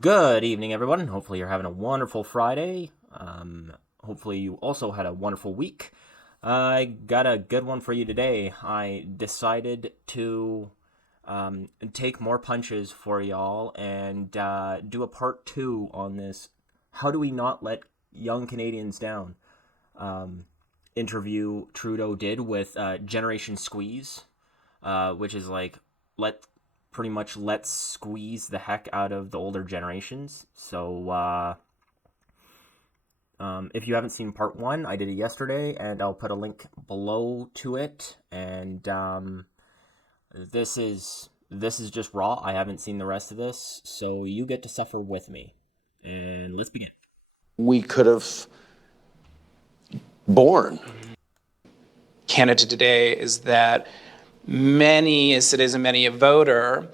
Good evening, everyone. Hopefully you're having a wonderful Friday. Hopefully you also had a wonderful week. I got a good one for you today. I decided to take more punches for y'all and do a part two on this. How do we not let young Canadians down? Interview Trudeau did with Generation Squeeze, which is like let's squeeze the heck out of the older generations. So if you haven't seen part one, I did it yesterday, and I'll put a link below to it. And this is just raw. I haven't seen the rest of this, so you get to suffer with me. And let's begin. We could have borne. Canada today is that many a citizen, many a voter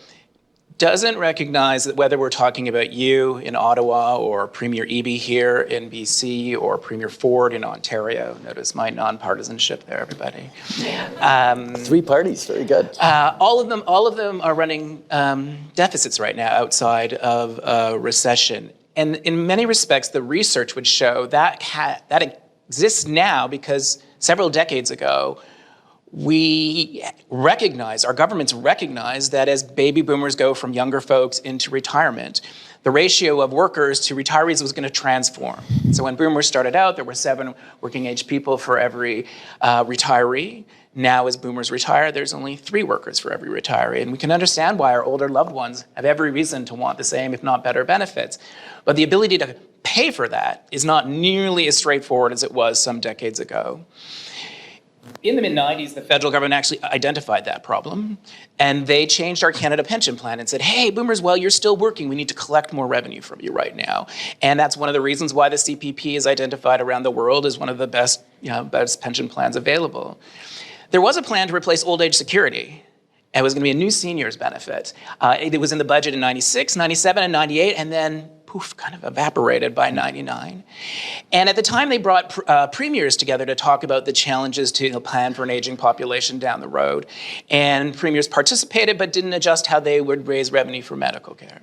doesn't recognize that whether we're talking about you in Ottawa or Premier Eby here in BC or Premier Ford in Ontario, notice my nonpartisanship there, everybody. Three parties, very good. All of them are running deficits right now outside of recession. And in many respects, the research would show that that exists now because several decades ago, our governments recognize that as baby boomers go from younger folks into retirement, the ratio of workers to retirees was going to transform. So when boomers started out, there were 7 working age people for every retiree. Now, as boomers retire, there's only 3 workers for every retiree. And we can understand why our older loved ones have every reason to want the same, if not better, benefits. But the ability to pay for that is not nearly as straightforward as it was some decades ago. In the mid-90s, the federal government actually identified that problem, and they changed our Canada pension plan and said, hey, boomers, while you're still working, we need to collect more revenue from you right now. And that's one of the reasons why the CPP is identified around the world as one of the best pension plans available. There was a plan to replace old age security. It was going to be a new seniors benefit. It was in the budget in 96, 97, and 98, and then poof, kind of evaporated by 99. And at the time, they brought premiers together to talk about the challenges to plan for an aging population down the road. And premiers participated, but didn't adjust how they would raise revenue for medical care.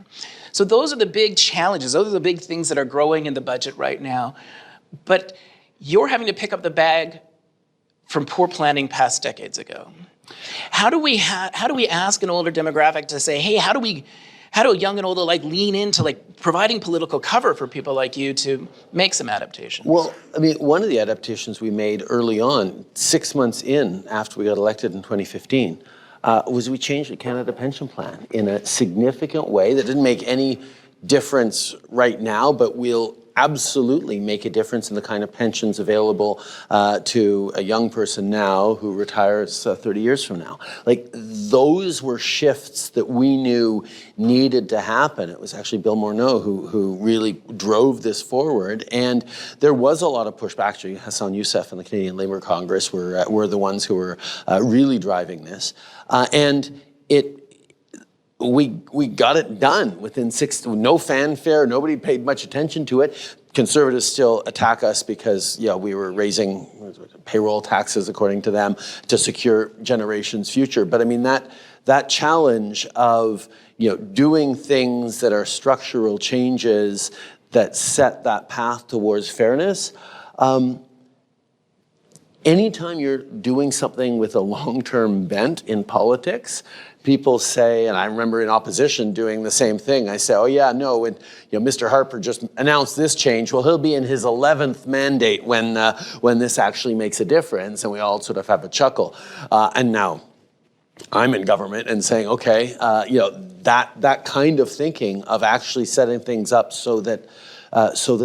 So those are the big challenges. Those are the big things that are growing in the budget right now. But you're having to pick up the bag from poor planning past decades ago. How do we ask an older demographic to say, hey, how do a young and older lean into providing political cover for people like you to make some adaptations? Well, I mean, one of the adaptations we made early on, 6 months in after we got elected in 2015, was we changed the Canada pension plan in a significant way that didn't make any difference right now, but will absolutely make a difference in the kind of pensions available to a young person now who retires 30 years from now. Those were shifts that we knew needed to happen. It was actually Bill Morneau who really drove this forward, and there was a lot of pushback. Actually, Hassan Youssef and the Canadian Labour Congress were the ones who were really driving this, and we got it done within 6, no fanfare, nobody paid much attention to it. Conservatives still attack us because we were raising payroll taxes, according to them, to secure generations' future. But I mean, that challenge of doing things that are structural changes that set that path towards fairness, anytime you're doing something with a long-term bent in politics, people say, and I remember in opposition doing the same thing, I say, oh yeah, no, and Mr. Harper just announced this change. Well, he'll be in his 11th mandate when this actually makes a difference, and we all sort of have a chuckle. And now I'm in government and saying, okay, that kind of thinking of actually setting things up so that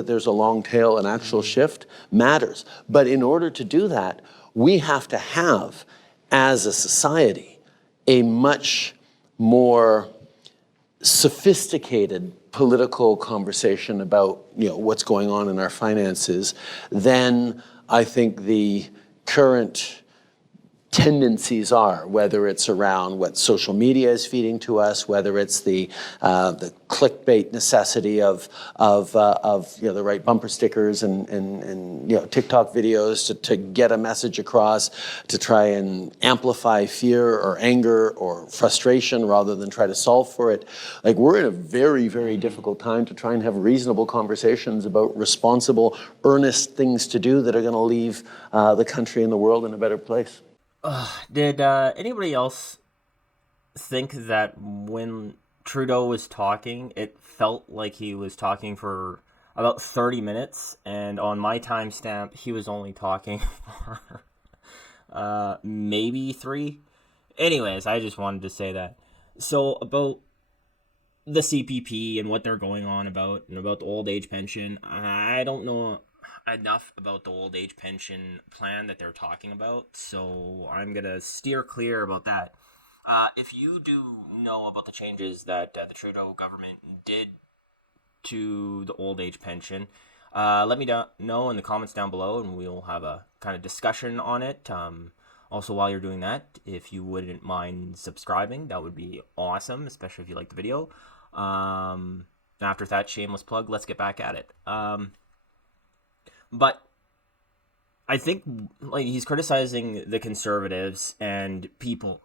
there's a long tail and actual shift matters. But in order to do that, we have to have, as a society, a much more sophisticated political conversation about what's going on in our finances than I think the current tendencies are, whether it's around what social media is feeding to us, whether it's the clickbait necessity of the right bumper stickers and TikTok videos to get a message across, to try and amplify fear or anger or frustration rather than try to solve for it. Like, we're in a very, very difficult time to try and have reasonable conversations about responsible, earnest things to do that are going to leave the country and the world in a better place. Did anybody else think that when Trudeau was talking, it felt like he was talking for about 30 minutes, and on my timestamp, he was only talking for maybe 3? Anyways, I just wanted to say that. So, about the CPP and what they're going on about, and about the old age pension, I don't know enough about the old age pension plan that they're talking about, so I'm gonna steer clear about that. If you do know about the changes that the Trudeau government did to the old age pension, let me know in the comments down below, and we'll have a kind of discussion on it. Also, while you're doing that, if you wouldn't mind subscribing, that would be awesome, especially if you like the video. After that shameless plug, let's get back at it. But I think, like, he's criticizing the Conservatives and people,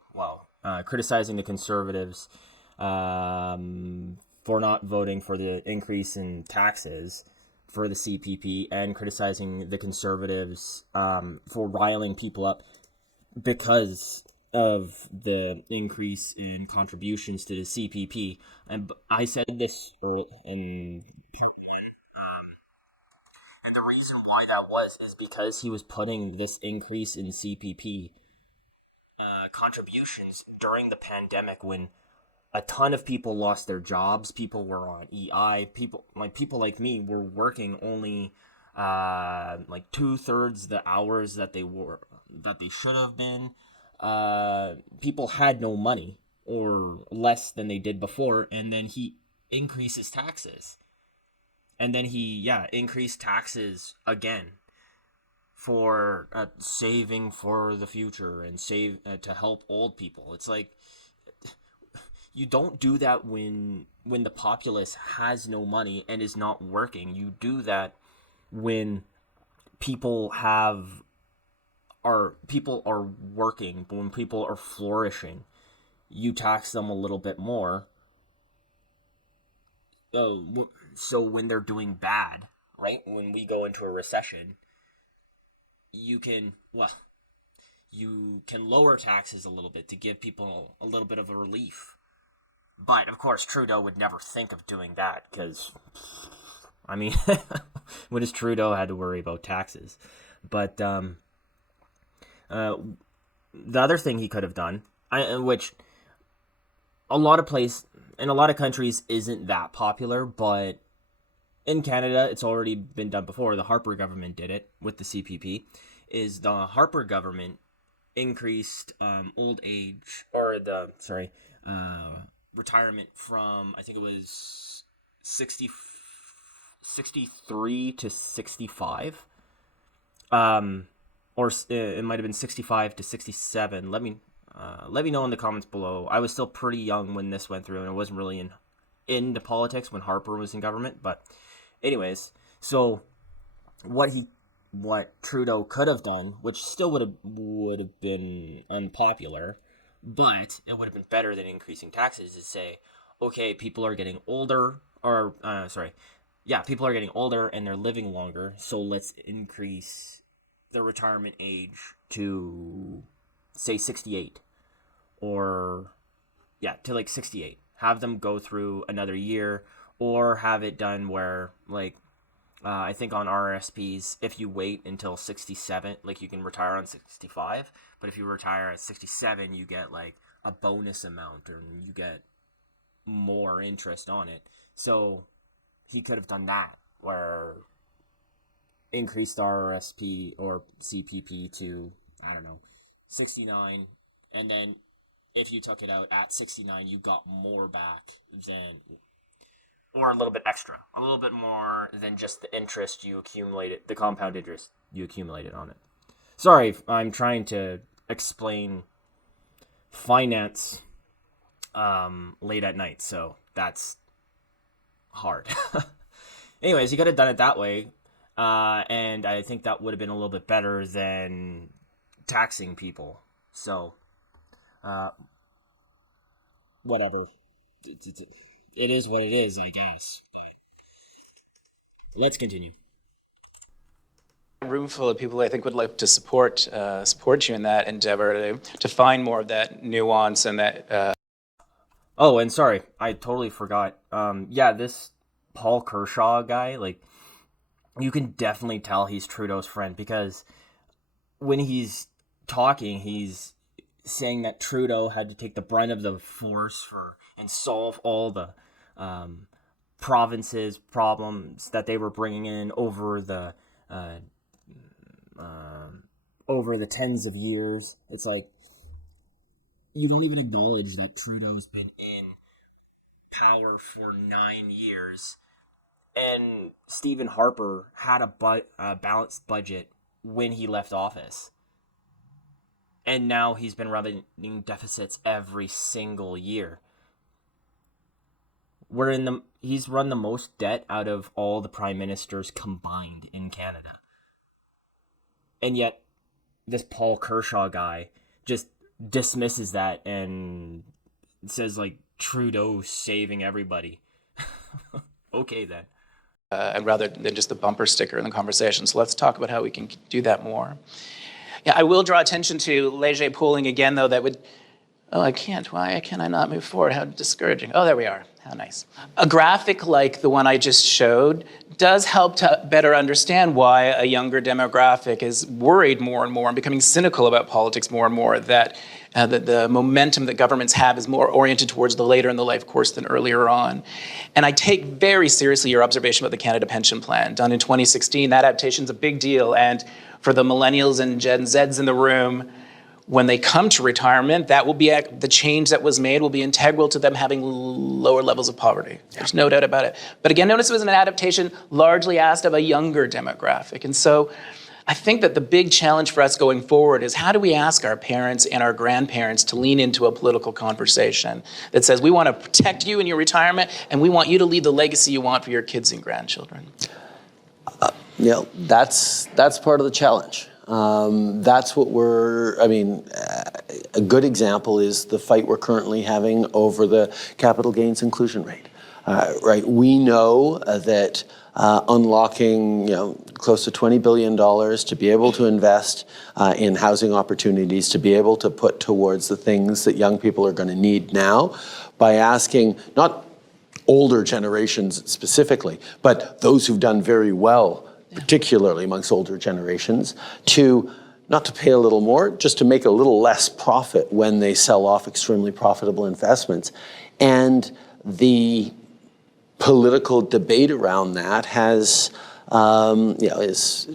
criticizing the Conservatives for not voting for the increase in taxes for the CPP, and criticizing the Conservatives for riling people up because of the increase in contributions to the CPP. And I said this in... And the reason why that was is because he was putting this increase in CPP contributions during the pandemic, when a ton of people lost their jobs. People were on EI. People like me were working only like 2/3 the hours that they should have been. People had no money, or less than they did before, and then he increases taxes. And then he, increased taxes again for saving for the future and save to help old people. It's like, you don't do that when the populace has no money and is not working. You do that when people are working, when people are flourishing. You tax them a little bit more. So when they're doing bad, right? When we go into a recession, you can lower taxes a little bit to give people a little bit of a relief. But of course, Trudeau would never think of doing that, because, I mean, what does Trudeau had to worry about taxes? But the other thing he could have done, which a lot of in a lot of countries isn't that popular, but in Canada it's already been done before. The Harper government did it with the CPP. Is the Harper government increased retirement from, I think it was 63 to 65, or it might have been 65 to 67. Let me know in the comments below. I was still pretty young when this went through, and I wasn't really into politics when Harper was in government. But anyways, so what Trudeau could have done, which still would have been unpopular, but it would have been better than increasing taxes, is say, okay, people are getting older, people are getting older and they're living longer, so let's increase the retirement age to, say, 68, or to like 68. Have them go through another year, or have it done where, like, I think on RRSPs, if you wait until 67, like, you can retire on 65, but if you retire at 67, you get like a bonus amount, or you get more interest on it. So he could have done that, where increased RRSP or CPP to, I don't know, 69, and then if you took it out at 69, you got more back than, or a little bit extra, a little bit more than just the interest you accumulated, the compound interest you accumulated on it. Sorry, I'm trying to explain finance late at night, so that's hard. Anyways, he could have done it that way, and I think that would have been a little bit better than taxing people. So, whatever. It is what it is, I guess. Let's continue. A room full of people I think would like to support you in that endeavor to find more of that nuance and that. Oh, and sorry, I totally forgot. Yeah, this Paul Kershaw guy, like, you can definitely tell he's Trudeau's friend, because when he's talking, he's saying that Trudeau had to take the brunt of the force and solve all the provinces' problems that they were bringing in over the tens of years. It's like, you don't even acknowledge that Trudeau's been in power for 9 years, and Stephen Harper had a balanced budget when he left office. And now he's been running deficits every single year. He's run the most debt out of all the prime ministers combined in Canada. And yet, this Paul Kershaw guy just dismisses that and says, like, Trudeau saving everybody. Okay, then. And rather than just the bumper sticker in the conversation. So let's talk about how we can do that more. Yeah, I will draw attention to léger pooling again, though. That would... Oh, I can't. Why can I not move forward? How discouraging. Oh, there we are. How nice. A graphic like the one I just showed does help to better understand why a younger demographic is worried more and more and becoming cynical about politics more and more, that the momentum that governments have is more oriented towards the later in the life course than earlier on. And I take very seriously your observation about the Canada Pension Plan, done in 2016. That adaptation is a big deal. And for the millennials and Gen Zs in the room, when they come to retirement, that will be the change that was made will be integral to them having lower levels of poverty. There's no doubt about it. But again, notice it was an adaptation largely asked of a younger demographic. And so I think that the big challenge for us going forward is, how do we ask our parents and our grandparents to lean into a political conversation that says, we want to protect you in your retirement, and we want you to leave the legacy you want for your kids and grandchildren? That's part of the challenge. That's what a good example is the fight we're currently having over the capital gains inclusion rate. Right, we know that unlocking close to $20 billion to be able to invest in housing opportunities, to be able to put towards the things that young people are going to need now, by asking not older generations specifically, but those who've done very well, particularly amongst older generations, not to pay a little more, just to make a little less profit when they sell off extremely profitable investments. And the political debate around that has, is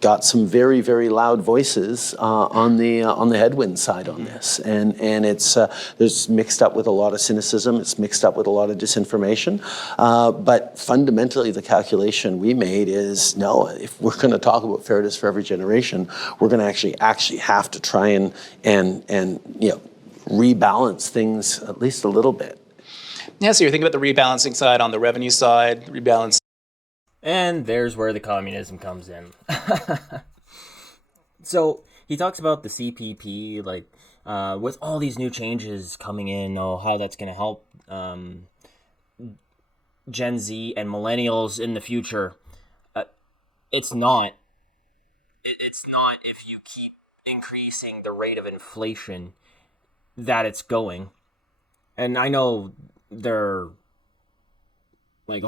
got some very, very loud voices on the headwind side on this, and it's there's mixed up with a lot of cynicism. It's mixed up with a lot of disinformation. But fundamentally, the calculation we made is, no, if we're going to talk about fairness for every generation, we're going to actually have to try and rebalance things at least a little bit. Yeah, so you're thinking about the rebalancing side on the revenue side, rebalance. And there's where the communism comes in. So he talks about the CPP, like, with all these new changes coming in, how that's going to help Gen Z and millennials in the future. It's not. It's not, if you keep increasing the rate of inflation that it's going. And I know they're like,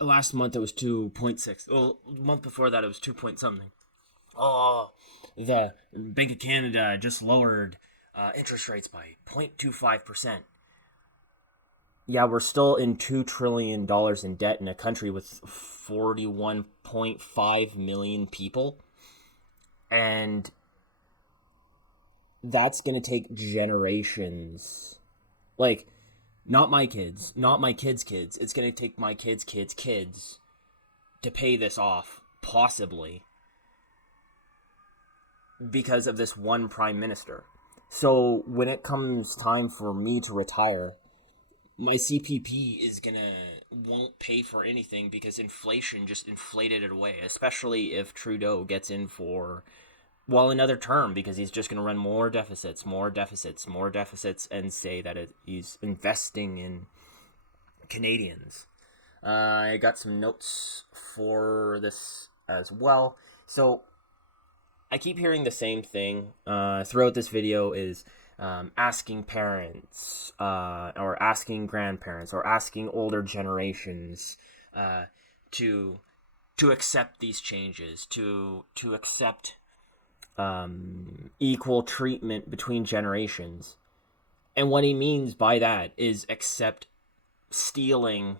last month it was 2.6. Well, the month before that it was 2 point something. Oh, the Bank of Canada just lowered interest rates by 0.25%. Yeah, we're still in $2 trillion in debt in a country with 41.5 million people. And that's going to take generations. Like, not my kids, not my kids' kids. It's going to take my kids' kids' kids to pay this off, possibly. because of this one prime minister. So when it comes time for me to retire, my CPP won't pay for anything because inflation just inflated it away, especially if Trudeau gets in for, well, another term, because he's just going to run more deficits, and say that he's investing in Canadians. I got some notes for this as well. So I keep hearing the same thing throughout this video is asking parents or asking grandparents or asking older generations to accept these changes, to accept equal treatment between generations. And what he means by that is accept stealing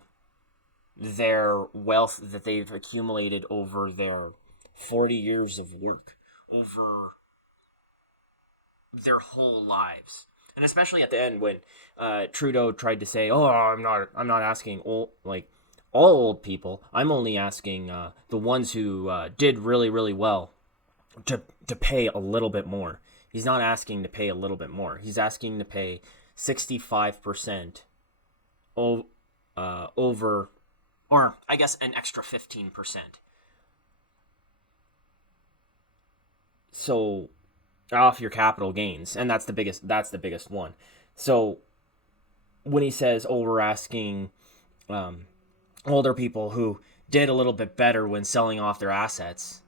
their wealth that they've accumulated over their 40 years of work, over their whole lives. And especially at the end when Trudeau tried to say, "Oh, I'm not asking all old people. I'm only asking the ones who did really, really well to pay a little bit more." He's not asking to pay a little bit more. He's asking to pay 65% over, or I guess an extra 15%. So off your capital gains, and that's the biggest one. So when he says, "Oh, we're asking older people who did a little bit better when selling off their assets,"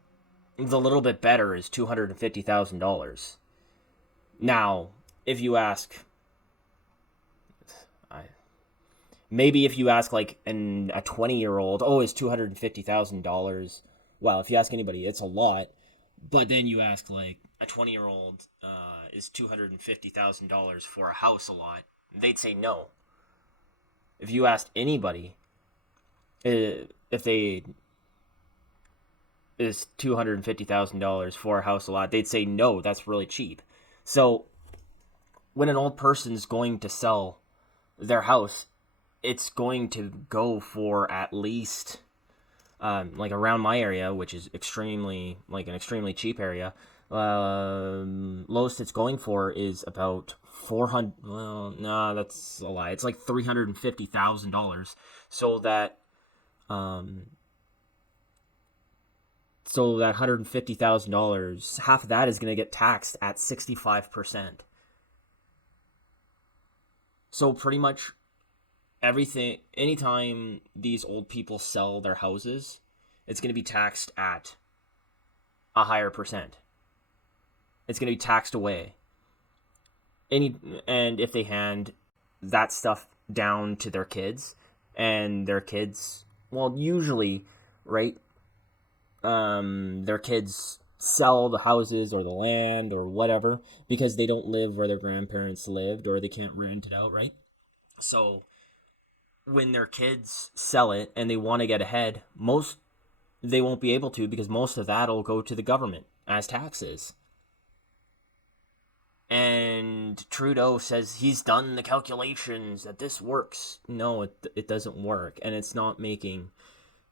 the little bit better is $250,000. Now, if you ask, maybe if you ask like a 20-year-old, "Oh, is $250,000?" Well, if you ask anybody, it's a lot. But then you ask like a 20-year-old, is $250,000 for a house a lot? They'd say no. If you asked anybody if they is $250,000 for a house a lot, they'd say no, that's really cheap. So when an old person's going to sell their house, it's going to go for at least like around my area, which is an extremely cheap area, lowest it's going for is about 400. Well, no, that's a lie. It's like $350,000. So that $150,000, half of that is going to get taxed at 65%. So pretty much everything, anytime these old people sell their houses, it's going to be taxed at a higher percent. It's going to be taxed away. And if they hand that stuff down to their kids, and their kids, well, usually, right, their kids sell the houses or the land or whatever because they don't live where their grandparents lived or they can't rent it out, right? So when their kids sell it and they want to get ahead, they won't be able to because most of that will go to the government as taxes. And Trudeau says he's done the calculations that this works. No, it doesn't work, and it's not making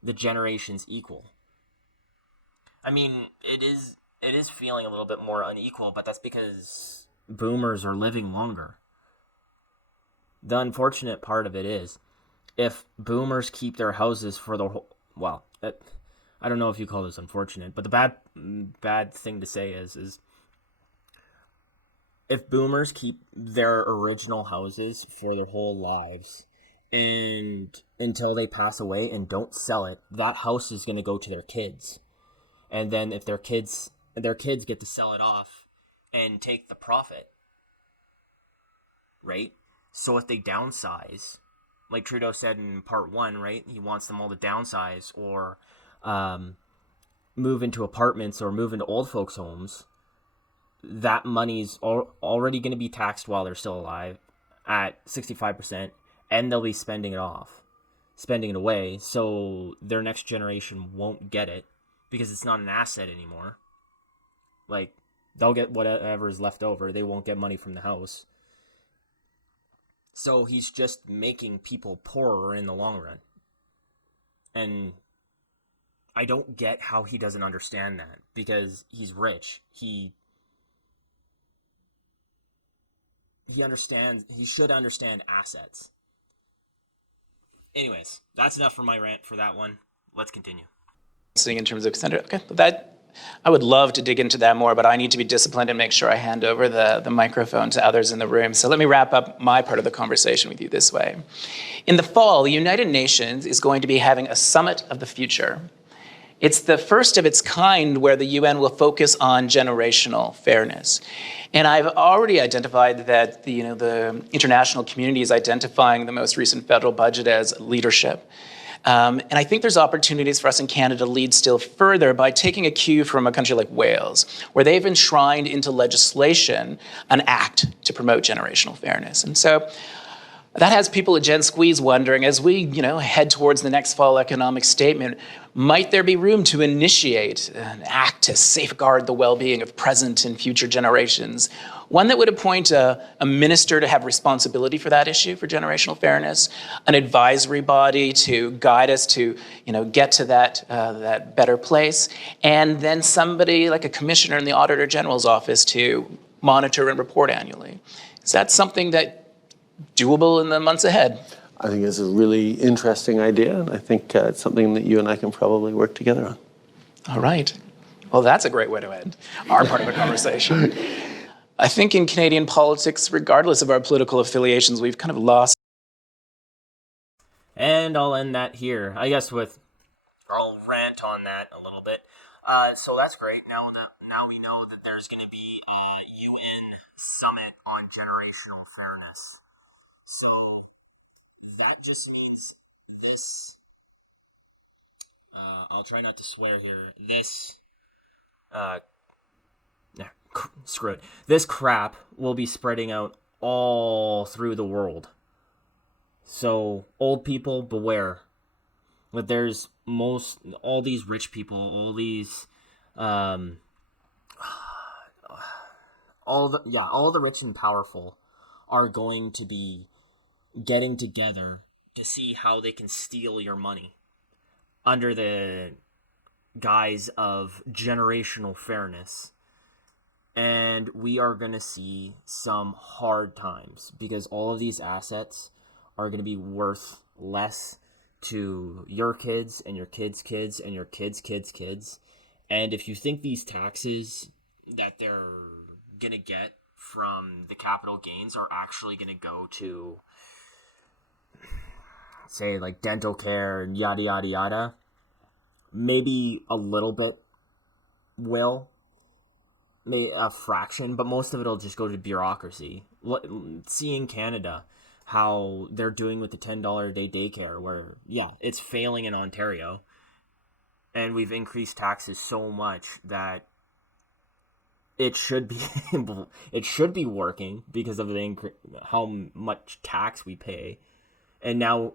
the generations equal. I mean, it is feeling a little bit more unequal, but that's because boomers are living longer. The unfortunate part of it is, if boomers keep their houses for the whole, well, I don't know if you call this unfortunate, but the bad thing to say is if boomers keep their original houses for their whole lives and until they pass away and don't sell it, that house is going to go to their kids. And then if their kids get to sell it off and take the profit, right? So if they downsize, like Trudeau said in part 1, right? He wants them all to downsize or move into apartments or move into old folks' homes. That money's already going to be taxed while they're still alive at 65%, and they'll be spending it away, so their next generation won't get it because it's not an asset anymore. Like, they'll get whatever is left over. They won't get money from the house. So he's just making people poorer in the long run. And I don't get how he doesn't understand that, because he's rich. He he should understand assets. Anyways, that's enough for my rant for that one. Let's continue. In terms of extended, okay, that I would love to dig into that more, but I need to be disciplined and make sure I hand over the microphone to others in the room. So let me wrap up my part of the conversation with you this way. In the fall, the United Nations is going to be having a summit of the future. It's the first of its kind where the UN will focus on generational fairness. And I've already identified that the international community is identifying the most recent federal budget as leadership. And I think there's opportunities for us in Canada to lead still further by taking a cue from a country like Wales, where they've enshrined into legislation an act to promote generational fairness. And so that has people at Gen Squeeze wondering, as we head towards the next fall economic statement, might there be room to initiate an act to safeguard the well-being of present and future generations? One that would appoint a minister to have responsibility for that issue, for generational fairness, an advisory body to guide us to get to that better place, and then somebody like a commissioner in the Auditor General's office to monitor and report annually. Is that something that doable in the months ahead? I think it's a really interesting idea, and I think it's something that you and I can probably work together on. All right. Well, that's a great way to end our part of the conversation. I think in Canadian politics, regardless of our political affiliations, we've kind of lost. And I'll end that here, I guess, with I'll rant on that a little bit. So that's great. Now we know that there's going to be a UN summit on generational fairness. So that just means this. I'll try not to swear here. Screw it. This crap will be spreading out all through the world. So old people, beware. But there's all these rich people, all these, all the rich and powerful are going to be getting together to see how they can steal your money under the guise of generational fairness. And we are going to see some hard times because all of these assets are going to be worth less to your kids and your kids' kids and your kids' kids' kids. And if you think these taxes that they're going to get from the capital gains are actually going to go to, say, like dental care and yada, yada, yada, maybe a little bit will. A fraction, but most of it'll just go to bureaucracy. See in Canada how they're doing with the $10 a day daycare, where it's failing in Ontario, and we've increased taxes so much that it should be working because of how much tax we pay. And now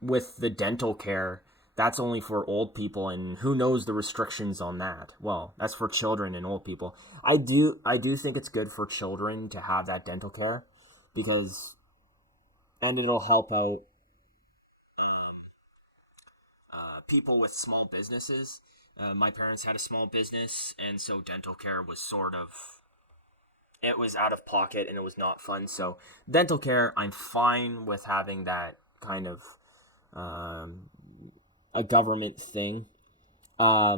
with the dental care, that's only for old people, and who knows the restrictions on that. Well, that's for children and old people. I do think it's good for children to have that dental care and it'll help out people with small businesses. My parents had a small business, and so dental care was it was out of pocket and it was not fun. So dental care, I'm fine with having that kind of a government thing, but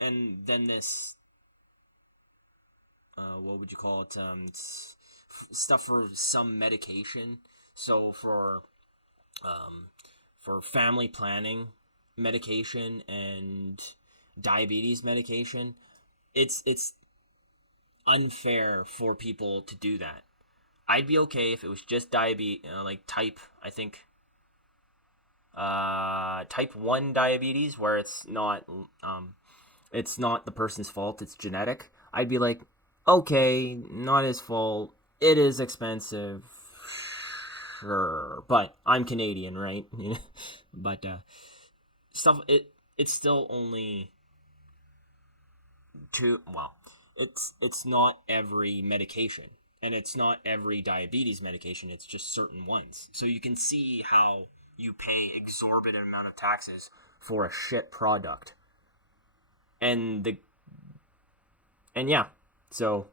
and then this what would you call it, stuff for some medication. So for family planning medication and diabetes medication, it's unfair for people to do that. I'd be okay if it was just diabetes, like type 1 diabetes, where it's not the person's fault, it's genetic. I'd be like, okay, not his fault, it is expensive, sure, but I'm Canadian, right? But it's still only it's not every medication, and it's not every diabetes medication, it's just certain ones. So you can see how you pay exorbitant amount of taxes for a shit product. So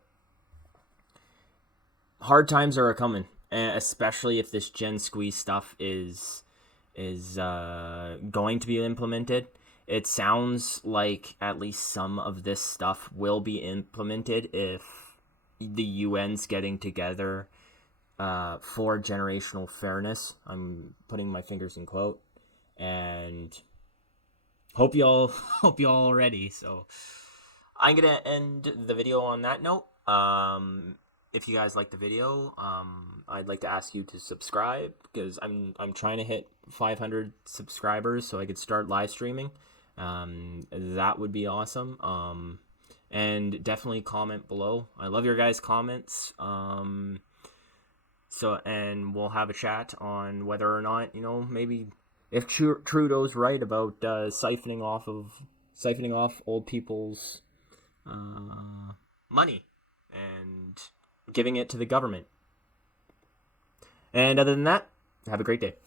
hard times are coming, especially if this Gen Squeeze stuff is going to be implemented. It sounds like at least some of this stuff will be implemented if the UN's getting together for generational fairness. I'm putting my fingers in quote, and hope y'all are ready. So I'm gonna end the video on that note. If you guys like the video, I'd like to ask you to subscribe, because I'm trying to hit 500 subscribers so I could start live streaming. That would be awesome. And definitely comment below. I love your guys' comments. And we'll have a chat on whether or not, maybe if Trudeau's right about siphoning off old people's money and giving it to the government. And other than that, have a great day.